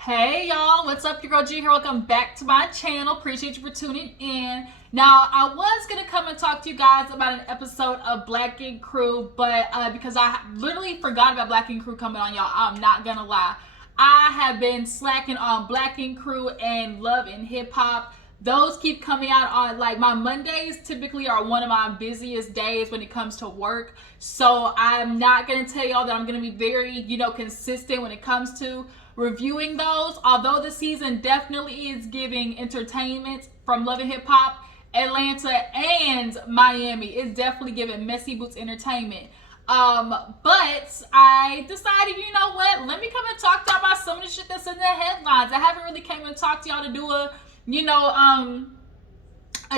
Hey y'all, what's up? Your girl G here. Welcome back to my channel. Appreciate you for tuning in. Now, I was gonna come and talk to you guys about an episode of Black Ink Crew, but because I literally forgot about Black Ink Crew coming on, y'all, I'm not gonna lie. I have been slacking on Black Ink Crew and Love and Hip Hop. Those keep coming out on, like, my Mondays typically are one of my busiest days when it comes to work. So I'm not gonna tell y'all that I'm gonna be very, consistent when it comes to reviewing those. Although the season definitely is giving entertainment from Love and Hip Hop, Atlanta and Miami is definitely giving Messy Boots entertainment. But I decided, you know what? Let me come and talk to y'all about some of the shit that's in the headlines. I haven't really came and talked to y'all to do a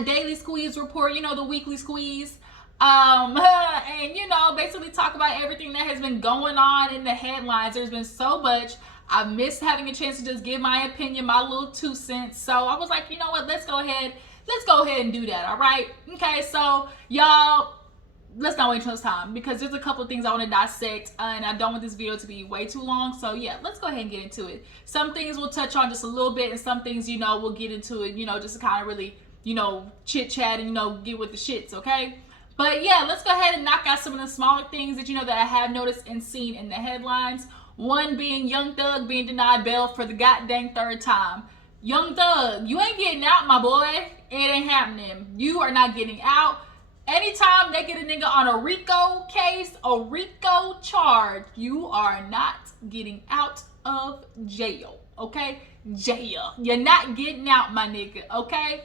daily squeeze report, the weekly squeeze. And basically talk about everything that has been going on in the headlines. There's been so much. I've missed having a chance to just give my opinion, my little 2 cents. So I was like, you know what, let's go ahead and do that. All right. Okay, so y'all, let's not waste much time because there's a couple of things I want to dissect, and I don't want this video to be way too long. So yeah, let's go ahead and get into it. Some things we'll touch on just a little bit, and some things, we'll get into it, just to kind of really, chit chat and, get with the shits, okay? But yeah, let's go ahead and knock out some of the smaller things that, that I have noticed and seen in the headlines. One being Young Thug being denied bail for the goddamn third time. Young Thug, you ain't getting out, my boy. It ain't happening. You are not getting out. Anytime they get a nigga on a RICO case, a RICO charge, you are not getting out of jail, okay? Jail. You're not getting out, my nigga, okay?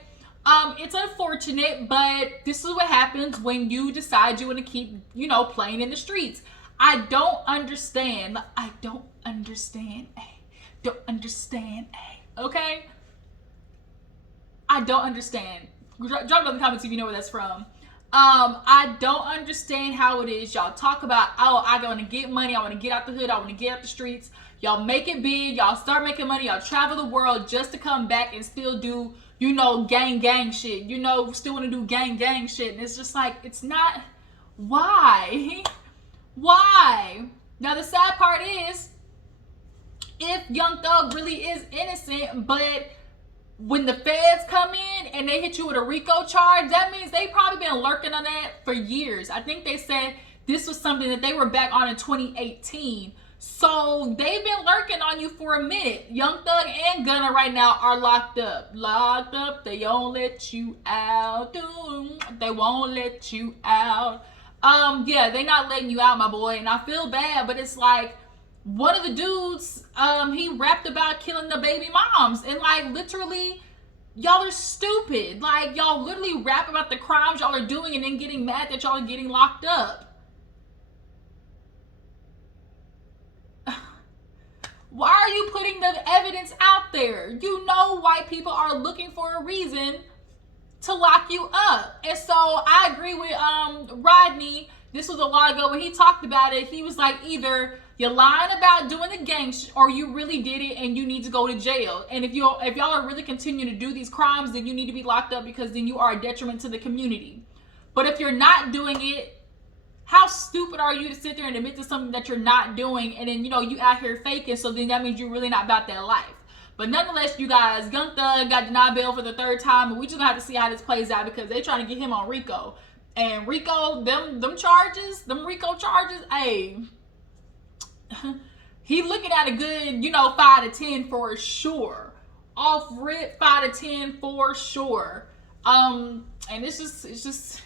It's unfortunate, but this is what happens when you decide you want to keep, playing in the streets. I don't understand, okay? I don't understand. Drop it in the comments if you know where that's from. I don't understand how it is. Y'all talk about, oh, I want to get money, I want to get out the hood, I want to get out the streets. Y'all make it big, y'all start making money, y'all travel the world just to come back and still do, gang shit. Still want to do gang shit. And it's just like, it's not, why? Why? Now the sad part is, if Young Thug really is innocent, but when the feds come in and they hit you with a RICO charge, that means they probably been lurking on that for years. I think they said this was something that they were back on in 2018. So they've been lurking on you for a minute. Young Thug and Gunna right now are locked up. Locked up, they won't let you out. They won't let you out. Yeah, they not letting you out, my boy, and I feel bad, but it's like, one of the dudes, he rapped about killing the baby moms, and like, literally, y'all are stupid. Like, y'all literally rap about the crimes y'all are doing and then getting mad that y'all are getting locked up. Why are you putting the evidence out there? You know white people are looking for a reason to lock you up. And so I agree with Rodney. This was a while ago when he talked about it. He was like, either you're lying about doing the gang or you really did it and you need to go to jail. And if y'all are really continuing to do these crimes, then you need to be locked up, because then you are a detriment to the community. But if you're not doing it, how stupid are you to sit there and admit to something that you're not doing, and then you out here faking, so then that means you're really not about that life. But nonetheless, you guys, Young Thug got denied bail for the third time, and we just gonna have to see how this plays out, because they trying to get him on RICO. And RICO, them RICO charges, hey, he looking at a good, 5 to 10 for sure. Off rip, 5 to 10 for sure. And it's just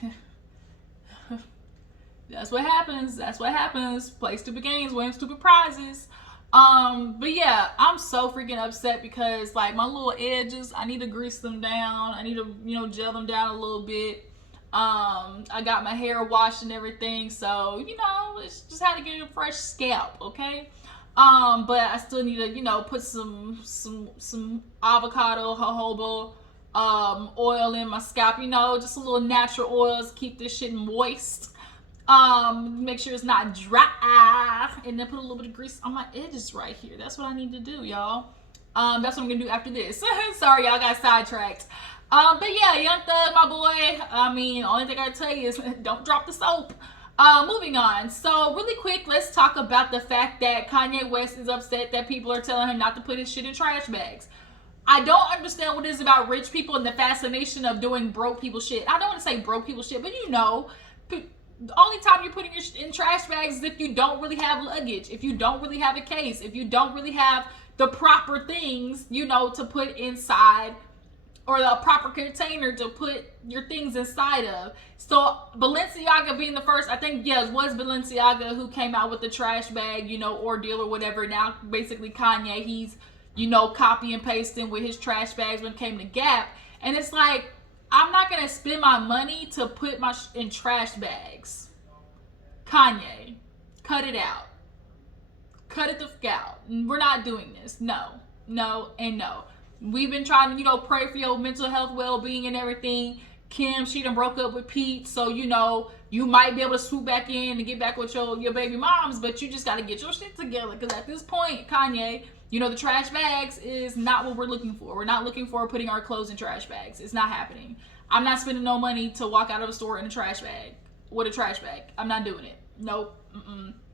that's what happens. Play stupid games, win stupid prizes. But yeah, I'm so freaking upset because, like, my little edges, I need to grease them down. I need to, gel them down a little bit. I got my hair washed and everything, so, it's just had to get a fresh scalp, okay? But I still need to, put some avocado, jojoba, oil in my scalp, just a little natural oils, keep this shit moist. Make sure it's not dry, and then put a little bit of grease on my edges right here. That's what I need to do, y'all. That's what I'm gonna do after this. Sorry, y'all got sidetracked. But yeah, Young Thug, my boy. I mean, only thing I tell you is don't drop the soap. Moving on. So really quick, let's talk about the fact that Kanye West is upset that people are telling him not to put his shit in trash bags. I don't understand what it is about rich people and the fascination of doing broke people shit. I don't want to say broke people shit, but you know, the only time you're putting your shit in trash bags is if you don't really have luggage, if you don't really have a case, if you don't really have the proper things, you know, to put inside, or the proper container to put your things inside of. So Balenciaga being the first, I think, yes, was Balenciaga who came out with the trash bag, you know, ordeal or whatever. Now basically Kanye, he's, you know, copy and pasting with his trash bags when it came to Gap. And it's like, I'm not gonna spend my money to put my in trash bags. Kanye, cut it out. Cut it the fuck out. We're not doing this. No, no, and no. We've been trying to, you know, pray for your mental health, well-being, and everything. Kim, she done broke up with Pete, so, you know, you might be able to swoop back in and get back with your baby moms, but you just got to get your shit together, because at this point, Kanye, you know, the trash bags is not what we're looking for. We're not looking for putting our clothes in trash bags. It's not happening. I'm not spending no money to walk out of the store in a trash bag, with a trash bag. I'm not doing it. Nope.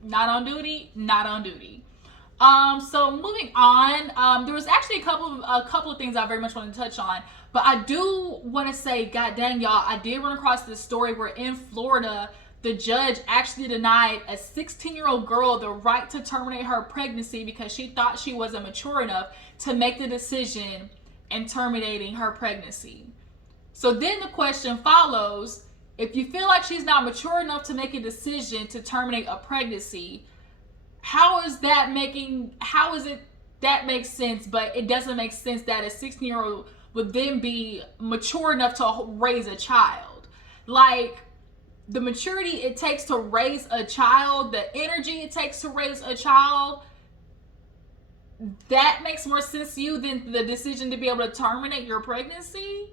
Not on duty. Not on duty. So moving on, there was actually a couple of things I very much wanted to touch on, but I do want to say, god dang y'all, I did run across this story where in Florida, the judge actually denied a 16-year-old girl the right to terminate her pregnancy because she thought she wasn't mature enough to make the decision in terminating her pregnancy. So then the question follows, if you feel like she's not mature enough to make a decision to terminate a pregnancy, how is that that makes sense, but it doesn't make sense that a 16-year-old would then be mature enough to raise a child? Like, the maturity it takes to raise a child, the energy it takes to raise a child, that makes more sense to you than the decision to be able to terminate your pregnancy?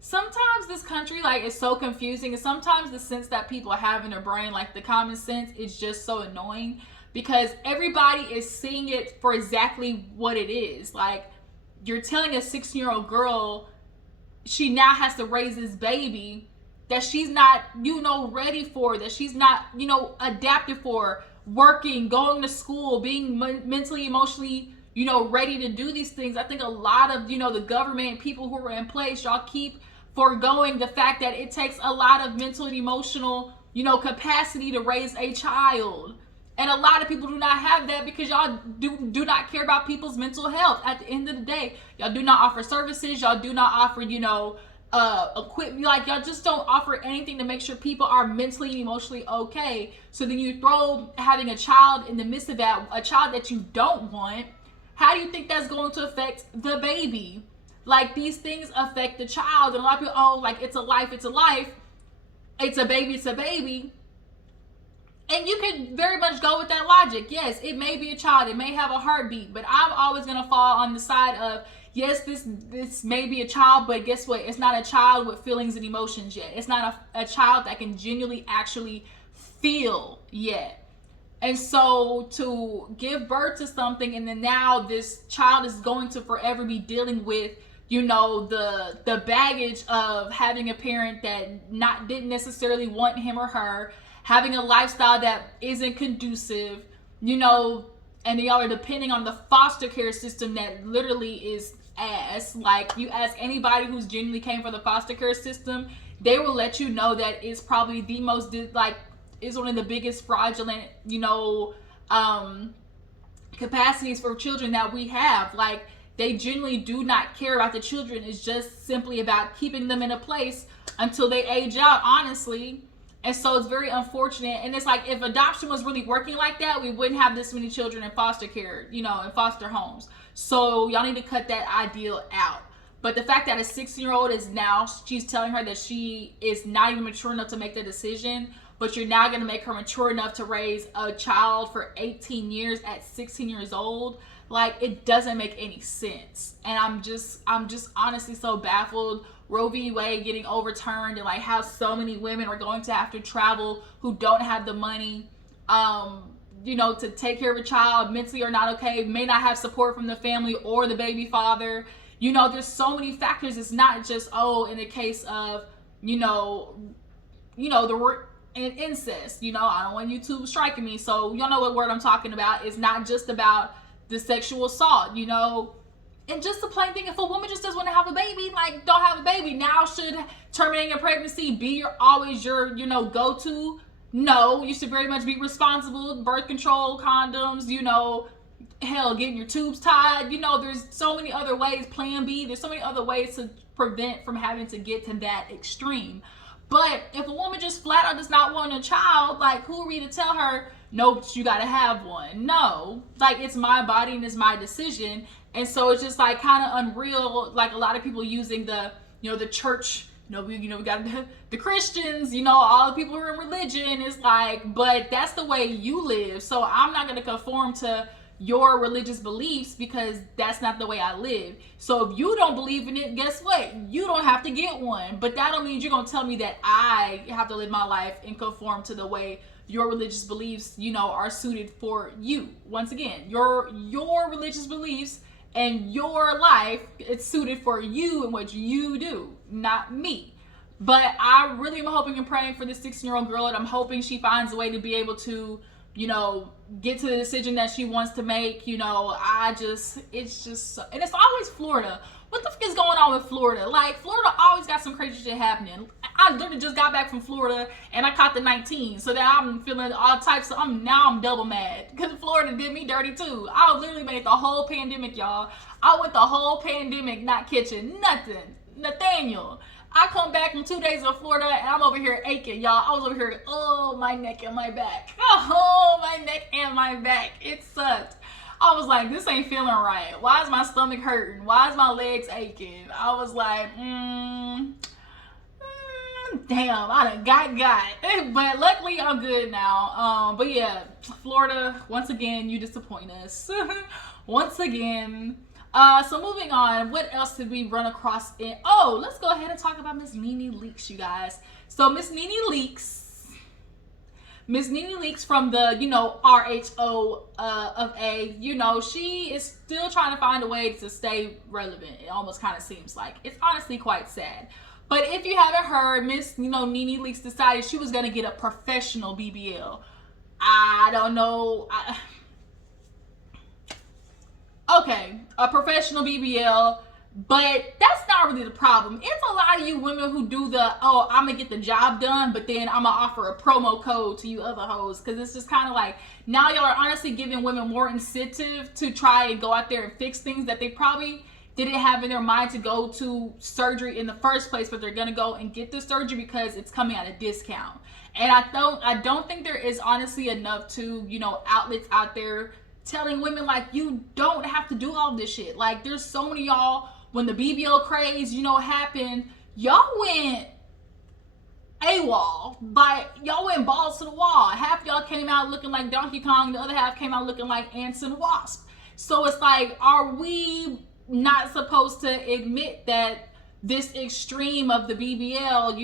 Sometimes this country, like, is so confusing, and sometimes the sense that people have in their brain, like the common sense, is just so annoying because everybody is seeing it for exactly what it is. Like, you're telling a 16-year-old girl she now has to raise this baby that she's not, you know, ready for, that she's not, you know, adapted for, working, going to school, being mentally, emotionally, you know, ready to do these things. I think a lot of, you know, the government and people who are in place, y'all keep foregoing the fact that it takes a lot of mental and emotional, you know, capacity to raise a child. And a lot of people do not have that because y'all do not care about people's mental health. At the end of the day, y'all do not offer services. Y'all do not offer, you know, equipment. Like, y'all just don't offer anything to make sure people are mentally and emotionally okay. So then you throw having a child in the midst of that, a child that you don't want. How do you think that's going to affect the baby? Like, these things affect the child. And a lot of people, oh, like, it's a life, it's a life. It's a baby, it's a baby. And you could very much go with that logic. Yes, it may be a child. It may have a heartbeat. But I'm always going to fall on the side of, yes, this may be a child, but guess what? It's not a child with feelings and emotions yet. It's not a child that can genuinely actually feel yet. And so to give birth to something and then now this child is going to forever be dealing with, you know, the baggage of having a parent that didn't necessarily want him or her, having a lifestyle that isn't conducive, you know, and y'all are depending on the foster care system that literally is ass. Like, you ask anybody who's genuinely came from the foster care system, they will let you know that it's probably the most, like, is one of the biggest fraudulent, you know, capacities for children that we have. Like, they genuinely do not care about the children. It's just simply about keeping them in a place until they age out, honestly. And so it's very unfortunate. And it's like, if adoption was really working like that, we wouldn't have this many children in foster care, you know, in foster homes. So y'all need to cut that ideal out. But the fact that a 16-year-old is now, she's telling her that she is not even mature enough to make the decision, but you're now going to make her mature enough to raise a child for 18 years at 16 years old. Like, it doesn't make any sense. And I'm just honestly so baffled. Roe v. Wade getting overturned, and like how so many women are going to have to travel who don't have the money, you know, to take care of a child, mentally or not okay, may not have support from the family or the baby father. You know, there's so many factors. It's not just, oh, in the case of, you know, the word and incest. I don't want YouTube striking me, so y'all know what word I'm talking about. It's not just about the sexual assault, and just the plain thing, if a woman just doesn't want to have a baby, like, don't have a baby. Now, should terminating a pregnancy be always your go-to? No, you should very much be responsible. Birth control, condoms, hell, getting your tubes tied. There's so many other ways. Plan B. There's so many other ways to prevent from having to get to that extreme. But if a woman just flat out does not want a child, like, who are we to tell her, no, you gotta have one? No, like, it's my body and it's my decision. And so it's just like kind of unreal, like a lot of people using the the church, we got the Christians, all the people who are in religion. Is like, but that's the way you live, so I'm not going to conform to your religious beliefs because that's not the way I live. So if you don't believe in it, guess what? You don't have to get one. But that don't mean you're going to tell me that I have to live my life and conform to the way your religious beliefs, are suited for you. Once again, your religious beliefs and your life, it's suited for you and what you do, not me. But I really am hoping and praying for this 16-year-old girl, and I'm hoping she finds a way to be able to, get to the decision that she wants to make. It's just, and it's always Florida. What the fuck is going on with Florida? Like, Florida always got some crazy shit happening. I literally just got back from Florida and I caught the 19. So now I'm feeling all types of, I'm double mad because Florida did me dirty too. I literally made the whole pandemic, y'all. I went the whole pandemic not catching nothing. Nathaniel, I come back from 2 days in Florida and I'm over here aching, y'all. I was over here, my neck and my back. Oh, my neck and my back. It sucked. I was like, this ain't feeling right. Why is my stomach hurting? Why is my legs aching? I was like, damn, I done got. But luckily, I'm good now. But yeah, Florida, once again, you disappoint us. Once again. So moving on, what else did we run across in? Oh, let's go ahead and talk about Miss Nene Leakes, you guys. So Miss Nene Leakes from the, RHO of A, she is still trying to find a way to stay relevant. It almost kind of seems like. It's honestly quite sad. But if you haven't heard, Miss, Nene Leakes decided she was going to get a professional BBL. I don't know. Okay, a professional BBL, but that's not really the problem. It's a lot of you women who do I'm going to get the job done, but then I'm going to offer a promo code to you other hoes, because it's just kind of like, now y'all are honestly giving women more incentive to try and go out there and fix things that they probably didn't have in their mind to go to surgery in the first place, but they're going to go and get the surgery because it's coming at a discount. And I don't think there is honestly enough to, outlets out there telling women, like, you don't have to do all this shit. Like, there's so many y'all, when the BBL craze, happened, y'all went AWOL. Like, y'all went balls to the wall. Half y'all came out looking like Donkey Kong, the other half came out looking like ants and wasps. So it's like, are we not supposed to admit that this extreme of the BBL,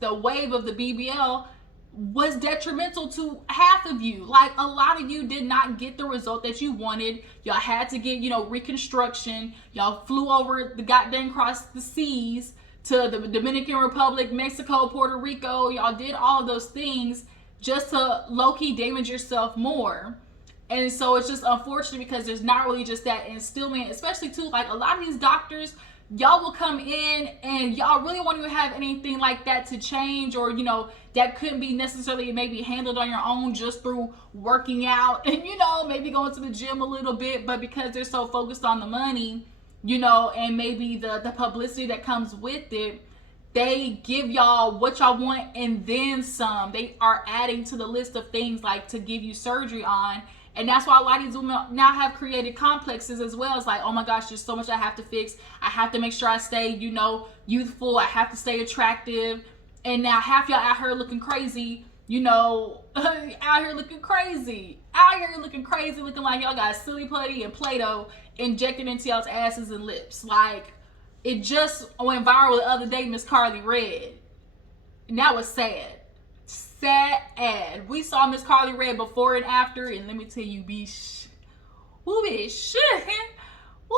the wave of the BBL was detrimental to half of you? Like, a lot of you did not get the result that you wanted. Y'all had to get, reconstruction. Y'all flew over the goddamn across the seas to the Dominican Republic, Mexico, Puerto Rico. Y'all did all of those things just to low-key damage yourself more. And so it's just unfortunate because there's not really just that instillment, especially too, like, a lot of these doctors, y'all will come in and y'all really won't even have anything like that to change, or, that couldn't be necessarily maybe handled on your own just through working out and, maybe going to the gym a little bit. But because they're so focused on the money, and maybe the publicity that comes with it, they give y'all what y'all want and then some. They are adding to the list of things like to give you surgery on. And that's why a lot of these women now have created complexes as well. It's like, oh my gosh, there's so much I have to fix. I have to make sure I stay, youthful. I have to stay attractive. And now half y'all out here looking crazy, out here looking crazy, looking like y'all got silly putty and Play-Doh injected into y'all's asses and lips. Like, it just went viral the other day, Miss Carly Red. And that was sad. Sad. We saw Miss Carly Red before and after, and let me tell you, bitch. Woo, bitch. Woo,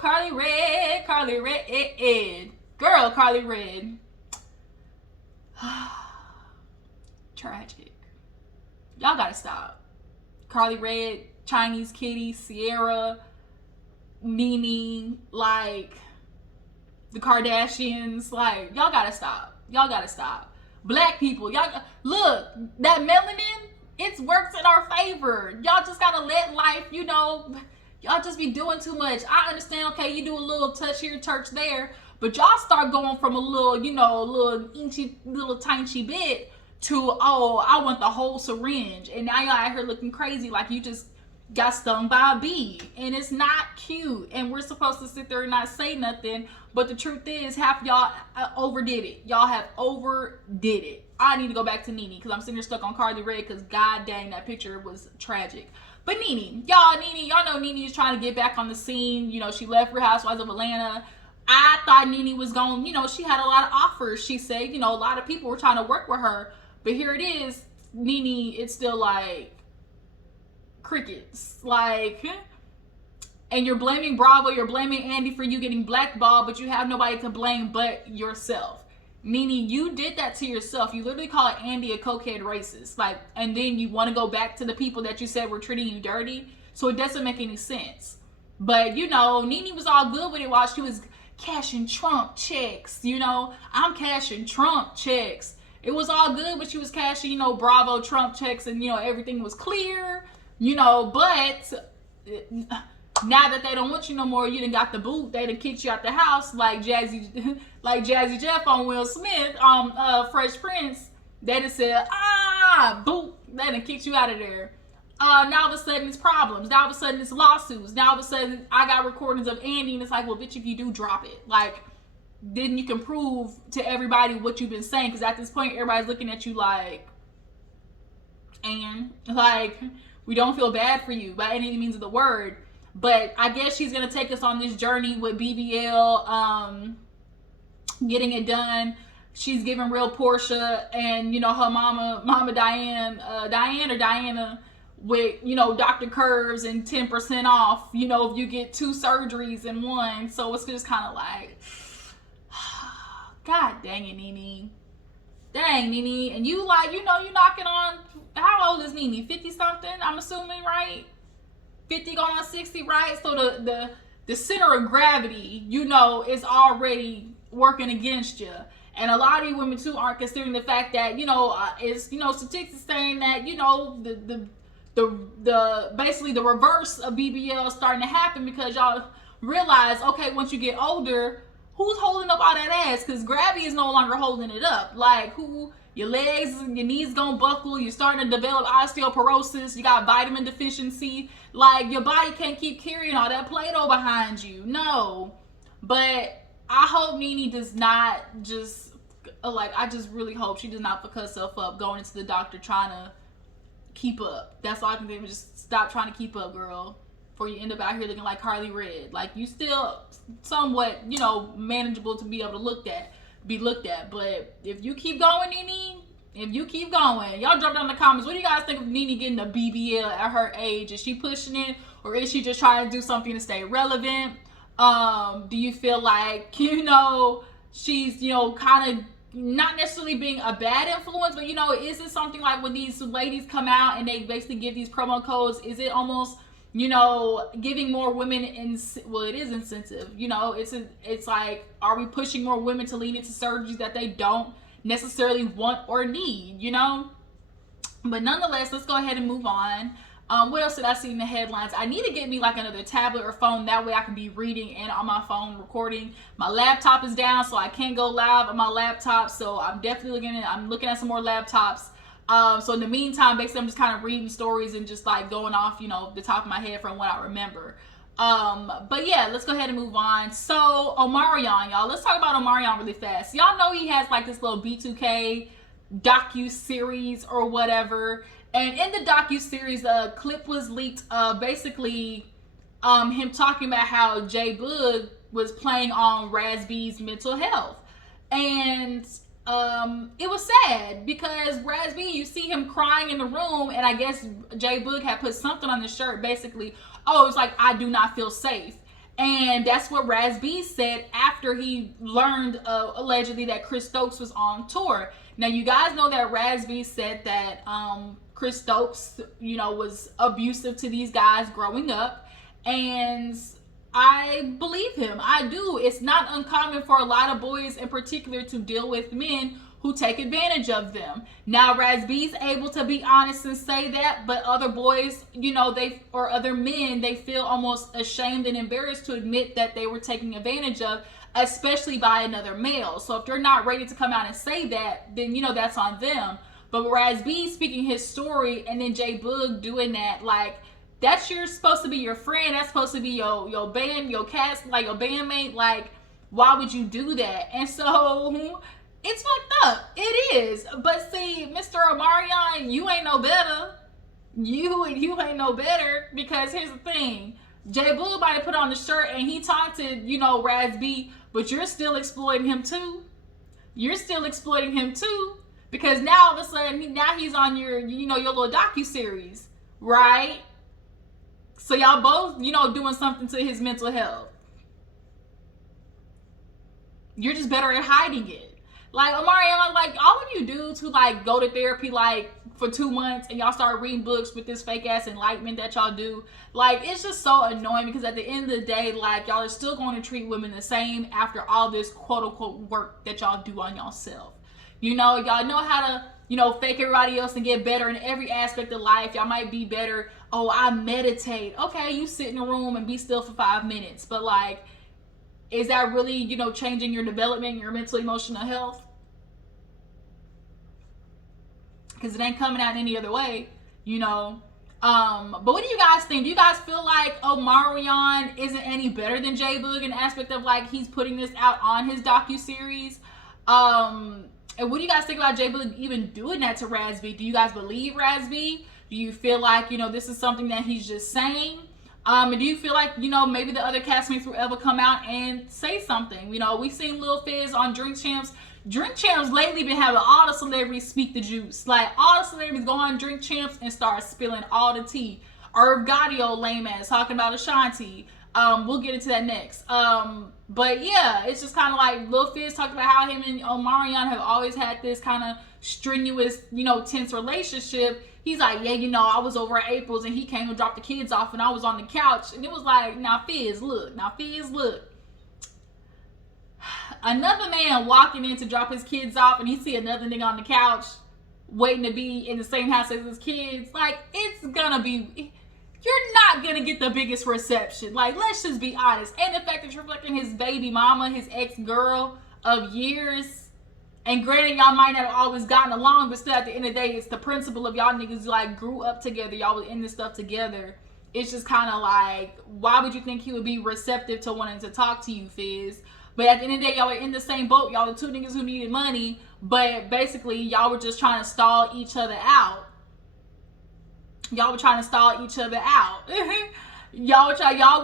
Carly Red. Girl, Carly Red. Tragic. Y'all gotta stop. Carly Red, Chinese Kitty, Sierra, Nene, like the Kardashians, like y'all gotta stop. Y'all gotta stop. Black people, y'all look, that melanin, it works in our favor. Y'all just gotta let life, you know, y'all just be doing too much. I understand, okay, you do a little touch here, touch there, but y'all start going from a little, you know, a little inchy, little tiny bit to, oh, I want the whole syringe. And now y'all out here looking crazy like you just got stung by a bee. And it's not cute. And we're supposed to sit there and not say nothing. But the truth is, half y'all overdid it. Y'all have overdid it. I need to go back to Nene because I'm sitting here stuck on Carly Red because god dang, that picture was tragic. But Nene, y'all know Nene is trying to get back on the scene. You know, she left Real Housewives of Atlanta. I thought Nene was going, you know, she had a lot of offers. She said, you know, a lot of people were trying to work with her. But here it is, Nene, it's still like crickets. Like, and you're blaming Bravo, you're blaming Andy for you getting blackballed, but you have nobody to blame but yourself. Nene, you did that to yourself. You literally called Andy a cokehead racist. Like, and then you want to go back to the people that you said were treating you dirty. So it doesn't make any sense. But, you know, Nene was all good with it while she was cashing Trump checks. You know, I'm cashing Trump checks. It was all good, but she was cashing, you know, Bravo Trump checks and, you know, everything was clear, you know, but now that they don't want you no more, you done got the boot, they done kicked you out the house like Jazzy Jeff on Will Smith, Fresh Prince. They done said, boot, they done kicked you out of there. Now all of a sudden it's problems. Now all of a sudden it's lawsuits. Now all of a sudden I got recordings of Andy and it's like, well, bitch, if you do, drop it. Like, then you can prove to everybody what you've been saying, because at this point everybody's looking at you like, and like, we don't feel bad for you by any means of the word. But I guess she's gonna take us on this journey with BBL, getting it done. She's giving real Portia and, you know, her mama Diana with, you know, Dr. Curves and 10% off, you know, if you get 2 surgeries in one. So it's just kind of like, god dang it, Nene. Dang, Nene. And you like, you know, you knocking on, how old is Nene? 50 something, I'm assuming, right? 50 going on 60, right? So the center of gravity, you know, is already working against you. And a lot of you women too aren't considering the fact that, you know, it's, you know, statistics saying that, you know, the basically the reverse of BBL is starting to happen, because y'all realize, okay, once you get older, who's holding up all that ass? Because gravity is no longer holding it up. Like, who, your legs, your knees gonna buckle, you're starting to develop osteoporosis, you got vitamin deficiency. Like, your body can't keep carrying all that Play-Doh behind you. No. But I hope Nene does not just, like, I just really hope she does not fuck herself up going into the doctor trying to keep up. That's all I can do. Just stop trying to keep up, girl, before you end up out here looking like Carly Red. Like, you still somewhat, you know, manageable to be able to be looked at. But if you keep going, Nene, if you keep going, y'all drop down in the comments. What do you guys think of Nene getting a BBL at her age? Is she pushing it, or is she just trying to do something to stay relevant? Do you feel like, you know, she's, you know, kind of not necessarily being a bad influence, but, you know, is it something like when these ladies come out and they basically give these promo codes, is it almost, you know, giving more women well, it is incentive, you know, it's like, are we pushing more women to lean into surgeries that they don't necessarily want or need, you know? But nonetheless, let's go ahead and move on. What else did I see in the headlines? I need to get me like another tablet or phone. That way I can be reading and on my phone recording. My laptop is down, so I can't go live on my laptop. So I'm definitely looking at some more laptops. So in the meantime, basically I'm just kind of reading stories and just like going off, you know, the top of my head from what I remember. But yeah, let's go ahead and move on. So Omarion, y'all, let's talk about Omarion really fast. Y'all know he has like this little B2K docu-series or whatever. And in the docu-series, a clip was leaked of basically him talking about how J Boog was playing on Raz B's mental health. And it was sad because Raz B, you see him crying in the room, and I guess J Boog had put something on the shirt basically, oh, it's like, I do not feel safe. And that's what Raz B said after he learned allegedly that Chris Stokes was on tour. Now, you guys know that Raz-B said that Chris Stokes, was abusive to these guys growing up. And I believe him. I do. It's not uncommon for a lot of boys in particular to deal with men who take advantage of them. Now, Raz-B's able to be honest and say that, but other boys, or other men, they feel almost ashamed and embarrassed to admit that they were taken advantage of, especially by another male. So if they're not ready to come out and say that, then, that's on them. But Raz-B speaking his story and then J Boog doing that, like, that's supposed to be your friend. That's supposed to be your band, your cast, like your bandmate. Like, why would you do that? And so it's fucked up. It is. But see, Mr. Omarion, you ain't no better. You ain't no better, because here's the thing. J Boog might have put on the shirt and he taunted, Raz-B, but you're still exploiting him too. You're still exploiting him too, because now all of a sudden, now he's on your, your little docu-series, right? So y'all both, doing something to his mental health. You're just better at hiding it. Like, Omarion, like, all of you dudes who, like, go to therapy, like, for 2 months and y'all start reading books with this fake-ass enlightenment that y'all do, like, it's just so annoying, because at the end of the day, like, y'all are still going to treat women the same after all this quote-unquote work that y'all do on y'allself. Y'all know how to, fake everybody else and get better in every aspect of life. Y'all might be better. Oh, I meditate. Okay, you sit in a room and be still for 5 minutes. But, like, is that really, changing your development, your mental, emotional health? Because it ain't coming out any other way, But what do you guys think? Do you guys feel like Omarion isn't any better than J Boog in the aspect of, like, he's putting this out on his docu-series? And what do you guys think about J Boog even doing that to Raz-B? Do you guys believe Raz-B? Do you feel like, this is something that he's just saying? And do you feel like, maybe the other castmates will ever come out and say something? We've seen Lil Fizz on Drink Champs. Drink Champs lately been having all the celebrities speak the juice. Like, all the celebrities go on Drink Champs and start spilling all the tea. Irv Gotti, old lame ass, talking about Ashanti. We'll get into that next. But yeah, it's just kind of like Lil Fizz talked about how him and Omarion have always had this kind of strenuous, tense relationship. He's like, yeah, I was over at April's and he came and dropped the kids off and I was on the couch. And it was like, now Fizz, look. Another man walking in to drop his kids off and he see another nigga on the couch waiting to be in the same house as his kids. Like, it's gonna be... You're not gonna get the biggest reception. Like, let's just be honest. And the fact that you're reflecting his baby mama, his ex-girl of years. And granted, y'all might not have always gotten along, but still at the end of the day, it's the principle of y'all niggas, like, grew up together. Y'all was in this stuff together. It's just kind of like, why would you think he would be receptive to wanting to talk to you, Fizz? But at the end of the day, y'all are in the same boat. Y'all are two niggas who needed money. But basically, y'all were just trying to stall each other out. Y'all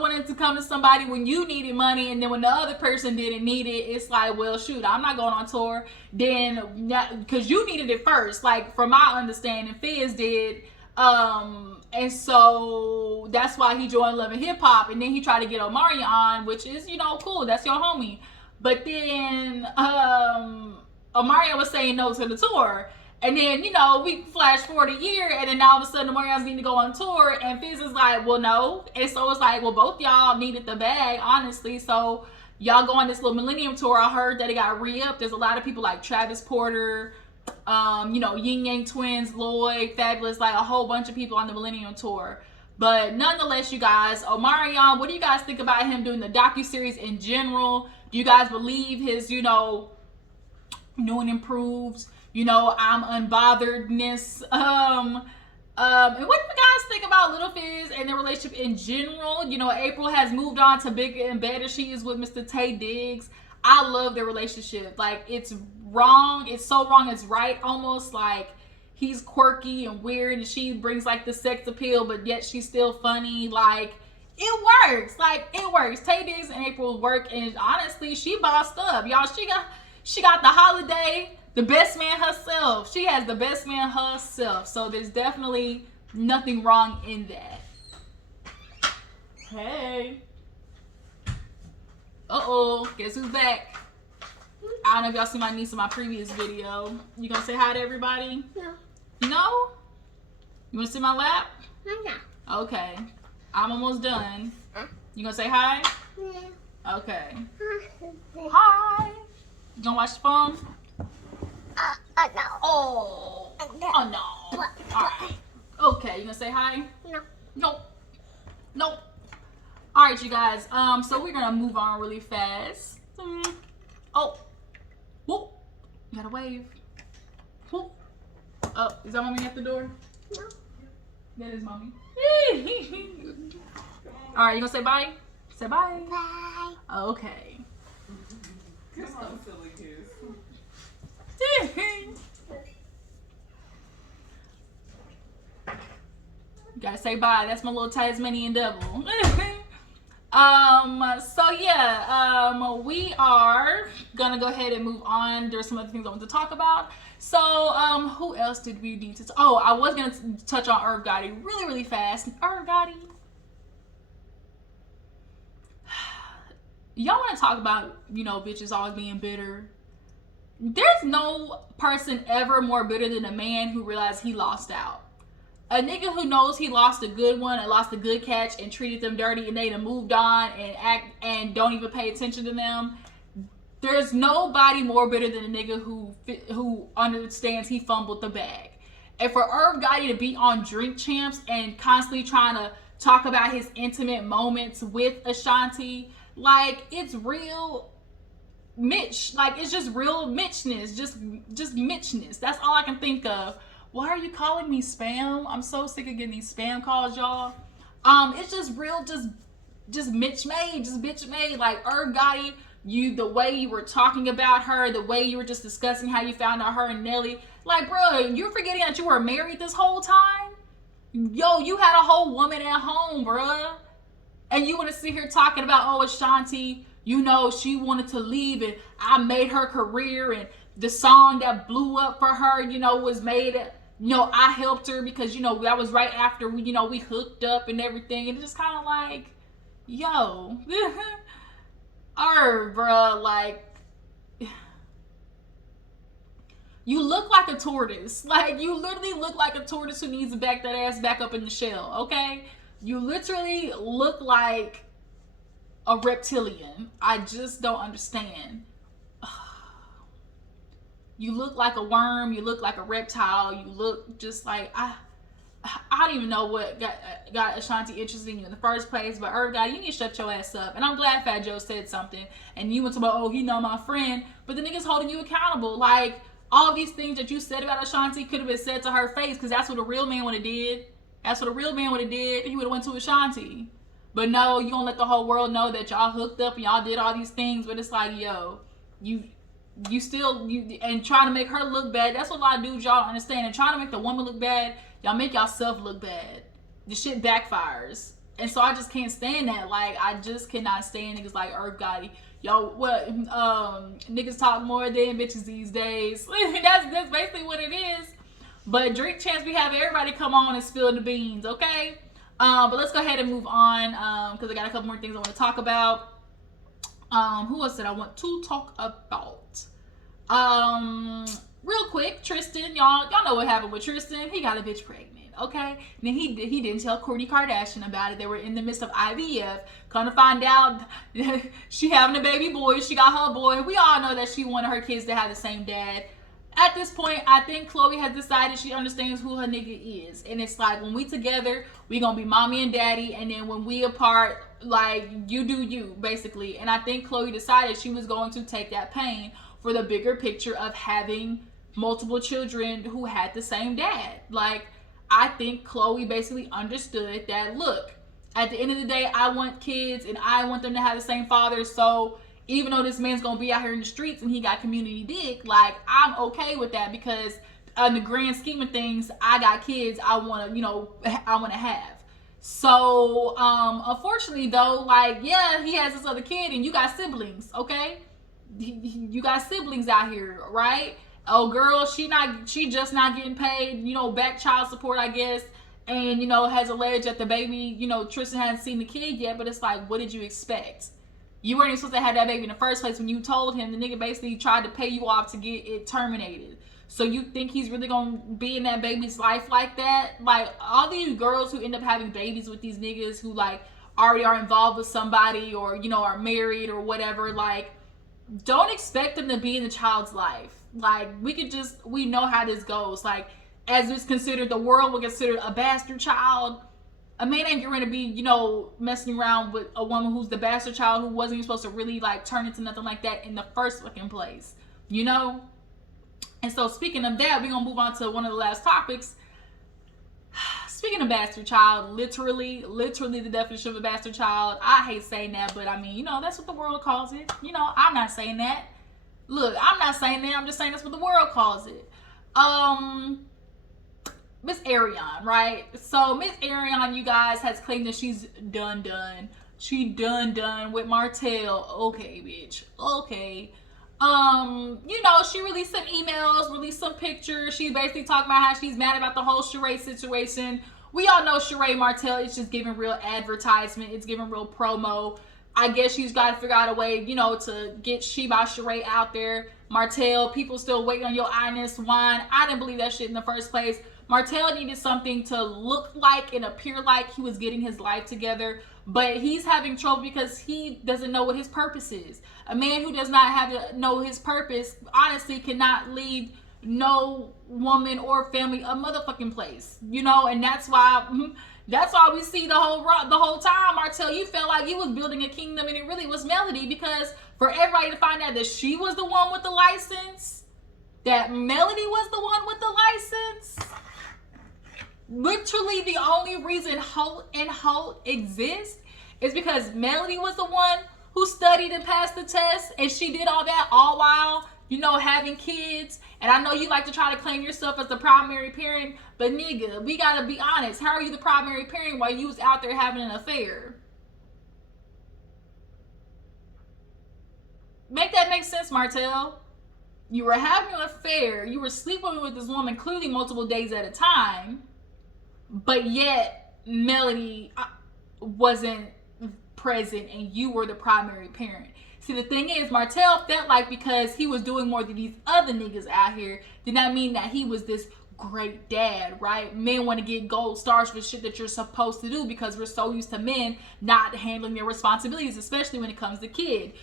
wanted to come to somebody when you needed money, and then when the other person didn't need it, it's like, well, shoot, I'm not going on tour. Then, because you needed it first, like, from my understanding, Fizz did. And so that's why he joined Love and Hip Hop, and then he tried to get Omarion on, which is, cool, that's your homie. But then Omarion was saying no to the tour. And then, we flash forward a year, and then all of a sudden, Omarion's need to go on tour, and Fizz is like, well, no. And so it's like, well, both y'all needed the bag, honestly. So y'all go on this little Millennium Tour. I heard that it got re-upped. There's a lot of people like Travis Porter, Yin Yang Twins, Lloyd, Fabulous, like a whole bunch of people on the Millennium Tour. But nonetheless, you guys, Omarion, what do you guys think about him doing the docuseries in general? Do you guys believe his, new and improved, I'm unbotheredness? And what do you guys think about Little Fizz and their relationship in general? April has moved on to bigger and better. She is with Mr. Tay Diggs. I love their relationship. Like, it's wrong. It's so wrong. It's right. Almost like he's quirky and weird, and she brings like the sex appeal, but yet she's still funny. Like, it works. It works. Tay Diggs and April work, and honestly, she bossed up, y'all. She got the holiday. The best man herself. She has the best man herself. So there's definitely nothing wrong in that. Hey. Uh-oh. Guess who's back? I don't know if y'all see my niece in my previous video. You gonna say hi to everybody? No. No? You wanna sit in my lap? No. Okay. I'm almost done. You gonna say hi? No. Okay. Hi. You gonna watch the phone? No. Oh. Oh no. Alright. Okay, you gonna say hi? No. Nope. Nope. Alright, you guys. So we're gonna move on really fast. Oh. Whoop. You gotta wave. Whoop. Oh, is that mommy at the door? No. That is mommy. Alright, you gonna say bye? Say bye. Bye. Okay. Come on, silly goose. You gotta say bye. That's my little Tasmanian devil. So yeah, we are gonna go ahead and move on. There's some other things I want to talk about. So, who else did we need to? Oh, I was gonna touch on Irv Gotti really fast. Irv Gotti. Y'all want to talk about, bitches always being bitter? There's no person ever more bitter than a man who realized he lost out. A nigga who knows he lost a good one and lost a good catch and treated them dirty and they done moved on and don't even pay attention to them. There's nobody more bitter than a nigga who understands he fumbled the bag. And for Irv Gotti to be on Drink Champs and constantly trying to talk about his intimate moments with Ashanti, like, it's real Mitch. Like, it's just real Mitchness. Just Mitchness. That's all I can think of. Why are you calling me spam? I'm so sick of getting these spam calls, y'all. It's just real, just Mitch made, just bitch made. Like, Irv Gotti, the way you were talking about her, the way you were just discussing how you found out her and Nelly. Like, bro, you're forgetting that you were married this whole time? Yo, you had a whole woman at home, bruh. And you want to sit here talking about, oh, Ashanti, she wanted to leave and I made her career and the song that blew up for her, was made, I helped her because, that was right after we hooked up and everything. And it's just kind of like, yo, bruh, like, you look like a tortoise. Like, you literally look like a tortoise who needs to back that ass back up in the shell, okay? You literally look like a reptilian. I just don't understand. You look like a worm. You look like a reptile. You look just like, I don't even know what got Ashanti interested in you in the first place. But Irv Gotti, you need to shut your ass up. And I'm glad Fat Joe said something. And you went to, oh, he not my friend. But the nigga's holding you accountable. Like, all of these things that you said about Ashanti could have been said to her face, because that's what a real man would have did. That's what a real man would have did. He would have went to Ashanti. But no, you don't let the whole world know that y'all hooked up and y'all did all these things. But it's like, yo, you and trying to make her look bad. That's what a lot of dudes y'all don't understand. And trying to make the woman look bad, y'all make yourself look bad. The shit backfires. And so I just can't stand that. Like, I just cannot stand niggas like Irv Gotti. Yo, what, niggas talk more than bitches these days. That's basically what it is. But Drink Champs, we have everybody come on and spill the beans, okay? But let's go ahead and move on, because I got a couple more things I want to talk about. Who else did I want to talk about? Real quick, Tristan, y'all know what happened with Tristan. He got a bitch pregnant, okay? And then he didn't tell Kourtney Kardashian about it. They were in the midst of IVF. Come to find out, she having a baby boy. She got her boy. We all know that she wanted her kids to have the same dad. At this point, I think Khloe has decided she understands who her nigga is. And it's like, when we together, we gonna be mommy and daddy. And then when we apart, like, you do you, basically. And I think Khloe decided she was going to take that pain for the bigger picture of having multiple children who had the same dad. Like, I think Khloe basically understood that, look, at the end of the day, I want kids and I want them to have the same father. So even though this man's gonna be out here in the streets and he got community dick, like, I'm okay with that, because in the grand scheme of things, I got kids I wanna have. So unfortunately though, like, yeah, he has this other kid and you got siblings, okay? You got siblings out here, right? Oh girl, she just not getting paid, back child support, I guess. And, has alleged that the baby, Tristan hasn't seen the kid yet, but it's like, what did you expect? You weren't even supposed to have that baby in the first place. When you told him, the nigga basically tried to pay you off to get it terminated. So you think he's really gonna be in that baby's life like that? Like, all these girls who end up having babies with these niggas who like already are involved with somebody, or you know, are married or whatever, like, don't expect them to be in the child's life. Like, we know how this goes. Like, as it's considered, the world will consider a bastard child. A man ain't going to be, you know, messing around with a woman who's the bastard child, who wasn't even supposed to really like turn into nothing like that in the first fucking place, you know? And so speaking of that, we're going to move on to one of the last topics. Speaking of bastard child, literally the definition of a bastard child. I hate saying that, but I mean, you know, that's what the world calls it. You know, I'm not saying that. Look, I'm not saying that. I'm just saying that's what the world calls it. Miss Arion, right? So Miss Arion, you guys, has claimed that she's done. She done with Martell. Okay, bitch. Okay. You know, she released some emails, released some pictures. She basically talked about how she's mad about the whole Sheree situation. We all know Sheree Martell is just giving real advertisement. It's giving real promo. I guess she's got to figure out a way, you know, to get She by Sheree out there. Martell, people still waiting on your Ines wine. I didn't believe that shit in the first place. Martell needed something to look like and appear like he was getting his life together, but he's having trouble because he doesn't know what his purpose is. A man who does not have to know his purpose, honestly, cannot lead no woman or family a motherfucking place, you know. And that's why we see the whole time, Martell, you felt like you was building a kingdom, and it really was Melody, because for everybody to find out that she was the one with the license, that Melody was the one with the license. Literally the only reason Holt and Holt exist is because Melody was the one who studied and passed the test, and she did all that all while, you know, having kids. And I know you like to try to claim yourself as the primary parent, but nigga, we gotta be honest. How are you the primary parent while you was out there having an affair? Make that make sense, Martell. You were having an affair. You were sleeping with this woman clearly multiple days at a time, but yet Melody wasn't present and you were the primary parent. See, the thing is, Martell felt like because he was doing more than these other niggas out here did not mean that he was this great dad, right? Men want to get gold stars for shit that you're supposed to do because we're so used to men not handling their responsibilities, especially when it comes to kids.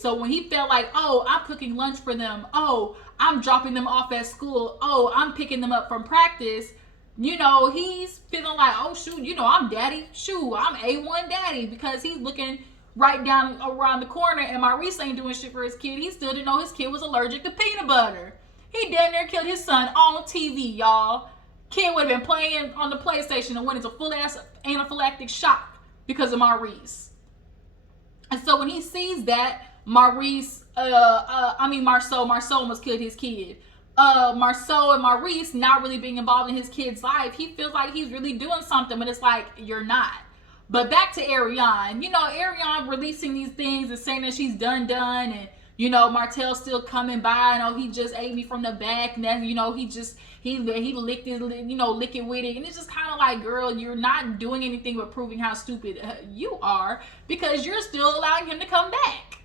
So when he felt like, oh, I'm cooking lunch for them, oh, I'm dropping them off at school, oh, I'm picking them up from practice, you know, he's feeling like, oh, shoot, you know, I'm daddy. Shoot, I'm A1 daddy, because he's looking right down around the corner and Maurice ain't doing shit for his kid. He still didn't know his kid was allergic to peanut butter. He damn near killed his son on TV, y'all. Kid would have been playing on the PlayStation and went into full-ass anaphylactic shock because of Maurice. And so when he sees that, Marceau almost killed his kid. Marceau and Maurice not really being involved in his kid's life, he feels like he's really doing something, but it's like, you're not. But back to Arion. You know, Arion releasing these things and saying that she's done, and, you know, Martell still coming by, and, oh, he just ate me from the back, and then, you know, he licked it, you know, lick it with it. And it's just kind of like, girl, you're not doing anything but proving how stupid you are, because you're still allowing him to come back.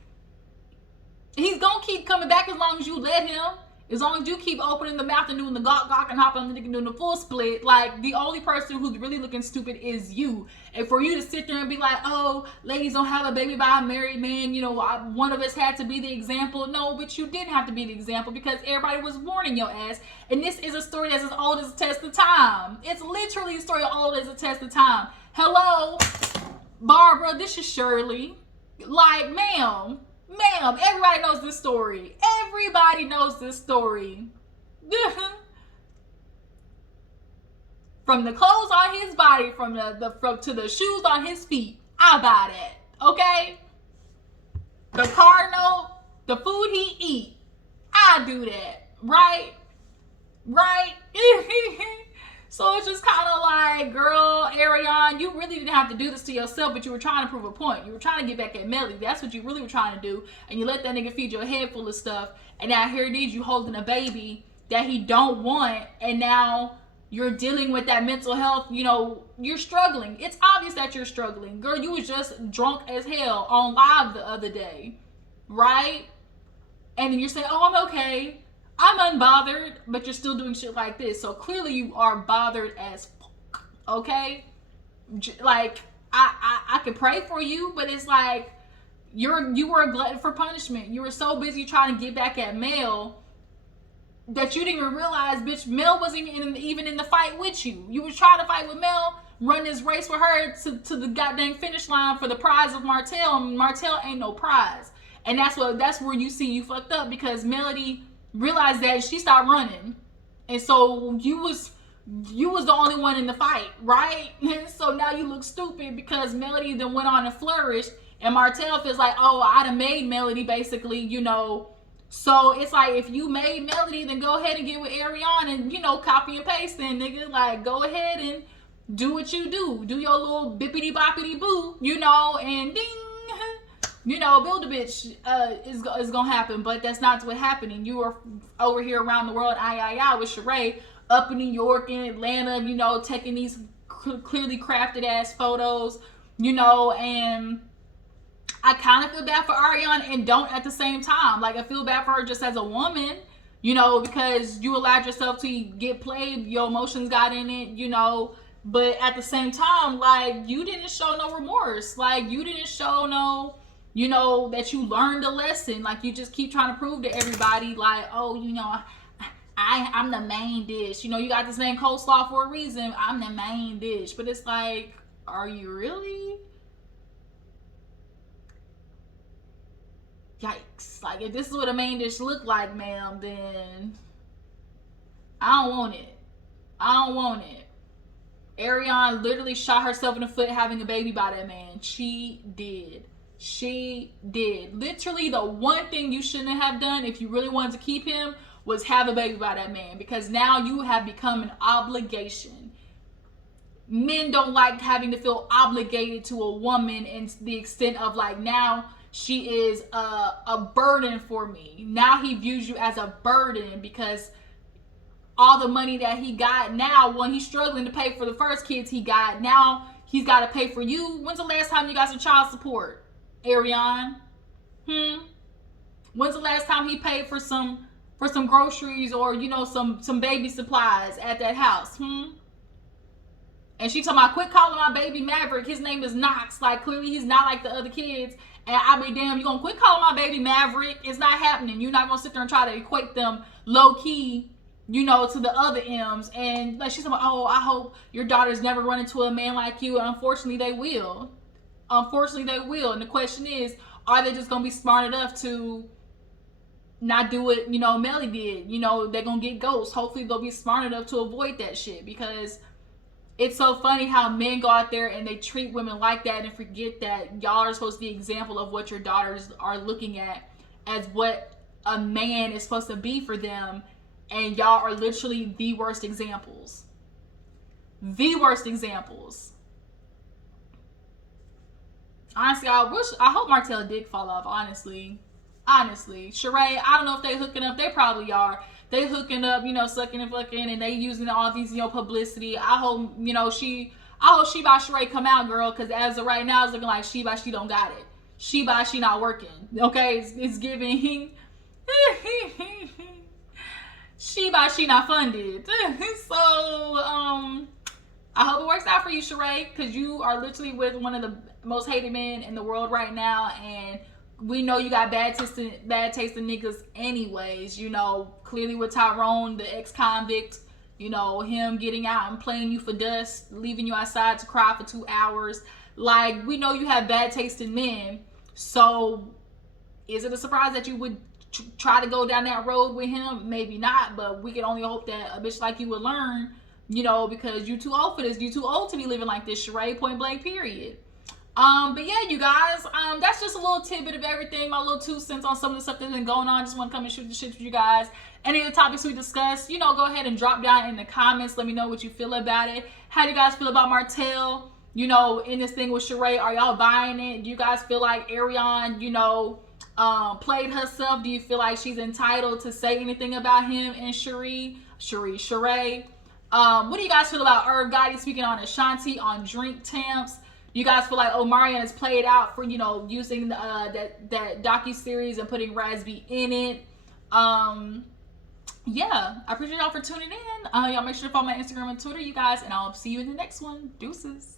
He's gonna keep coming back as long as you let him. As long as you keep opening the mouth and doing the gawk and hopping on the dick and doing the full split. Like, the only person who's really looking stupid is you. And for you to sit there and be like, oh, ladies don't have a baby by a married man, you know, one of us had to be the example. No, but you didn't have to be the example, because everybody was warning your ass. And this is a story that's as old as a test of time. It's literally a story old as a test of time. Hello, Barbara, this is Shirley. Like, ma'am, everybody knows this story. Everybody knows this story. From the clothes on his body, to the shoes on his feet, I buy that. Okay? The car note, the food he eat, I do that. Right? So it's just kind of like, girl, Arion, you really didn't have to do this to yourself, but you were trying to prove a point. You were trying to get back at Melly. That's what you really were trying to do. And you let that nigga feed your head full of stuff. And now here it is, you holding a baby that he don't want. And now you're dealing with that mental health, you know, you're struggling. It's obvious that you're struggling. Girl, you was just drunk as hell on live the other day, right? And then you're saying, oh, I'm okay. I'm unbothered, but you're still doing shit like this. So clearly you are bothered as fuck, okay? Like, I could pray for you, but it's like, you were a glutton for punishment. You were so busy trying to get back at Mel that you didn't even realize, bitch, Mel wasn't even in the fight with you. You was trying to fight with Mel, run this race with her to the goddamn finish line for the prize of Martell. Martell ain't no prize. And that's where you see you fucked up, because Melody realized that she stopped running. And so you was the only one in the fight, right? And so now you look stupid because Melody then went on and flourished, and Martell feels like, oh, I done made Melody, basically, you know. So it's like, if you made Melody, then go ahead and get with Arion and, you know, copy and paste then, nigga. Like, go ahead and do what you do. Do your little bippity boppity boo, you know, and ding, you know, build a bitch is gonna happen. But that's not what's happening. You are over here around the world, with Sheree, up in New York and Atlanta, you know, taking these clearly crafted ass photos, you know, and I kind of feel bad for Arion and don't at the same time. Like, I feel bad for her just as a woman, you know, because you allowed yourself to get played, your emotions got in it, you know, but at the same time, like, you didn't show no remorse. Like, you didn't show no, you know, that you learned a lesson. Like, you just keep trying to prove to everybody, like, oh, you know, I'm the main dish. You know, you got this name Coleslaw for a reason. I'm the main dish. But it's like, are you really? Yikes. Like, if this is what a main dish look like, ma'am, then I don't want it. I don't want it. Arion literally shot herself in the foot having a baby by that man. She did. She did. Literally, the one thing you shouldn't have done if you really wanted to keep him was have a baby by that man, because now you have become an obligation. Men don't like having to feel obligated to a woman, and the extent of, like, now she is a burden for me. Now he views you as a burden because all the money that he got now, when he's struggling to pay for the first kids he got, now he's got to pay for you. When's the last time you got some child support, Arion? When's the last time he paid for some groceries or, you know, some baby supplies at that house? And she talking about, quit calling my baby Maverick. His name is Knox. Like, clearly he's not like the other kids. And I be damn, you gonna quit calling my baby Maverick? It's not happening. You're not gonna sit there and try to equate them low key, you know, to the other M's. And like, she's talking about, oh, I hope your daughters never run into a man like you. And unfortunately they will. Unfortunately they will. And the question is, are they just gonna be smart enough to not do what, you know, Melly did? You know, they're gonna get ghosts. Hopefully they'll be smart enough to avoid that shit, because it's so funny how men go out there and they treat women like that and forget that y'all are supposed to be an example of what your daughters are looking at as what a man is supposed to be for them. And y'all are literally the worst examples. The worst examples. Honestly, I hope Martell did fall off, honestly. Sheree, I don't know if they hooking up. They probably are. They hooking up, you know, sucking and fucking, and they using all these, you know, publicity. I hope, you know, she by Sheree come out, girl, because as of right now, it's looking like she don't got it. She not working. Okay, it's giving. she not funded. So, I hope it works out for you, Sheree, because you are literally with one of the most hated men in the world right now, and we know you got bad taste in niggas anyways, you know, clearly with Tyrone, the ex-convict, you know, him getting out and playing you for dust, leaving you outside to cry for 2 hours. Like, we know you have bad taste in men, so is it a surprise that you would try to go down that road with him? Maybe not, but we can only hope that a bitch like you would learn, you know, because you too old for this. You too old to be living like this, Sheree, point blank, period. But yeah, you guys, that's just a little tidbit of everything, my little 2 cents on some of the stuff that's been going on. Just want to come and shoot the shit with you guys. Any of the topics we discussed, you know, go ahead and drop down in the comments. Let me know what you feel about it. How do you guys feel about Martell, you know, in this thing with Sheree? Are y'all buying it? Do you guys feel like Arion, you know, played herself? Do you feel like she's entitled to say anything about him and Sheree? What do you guys feel about Gotti speaking on Ashanti on drink tamps? You guys feel like Omarion has played out for, you know, using that docu-series and putting Razby in it? Yeah, I appreciate y'all for tuning in. Y'all make sure to follow my Instagram and Twitter, you guys, and I'll see you in the next one. Deuces.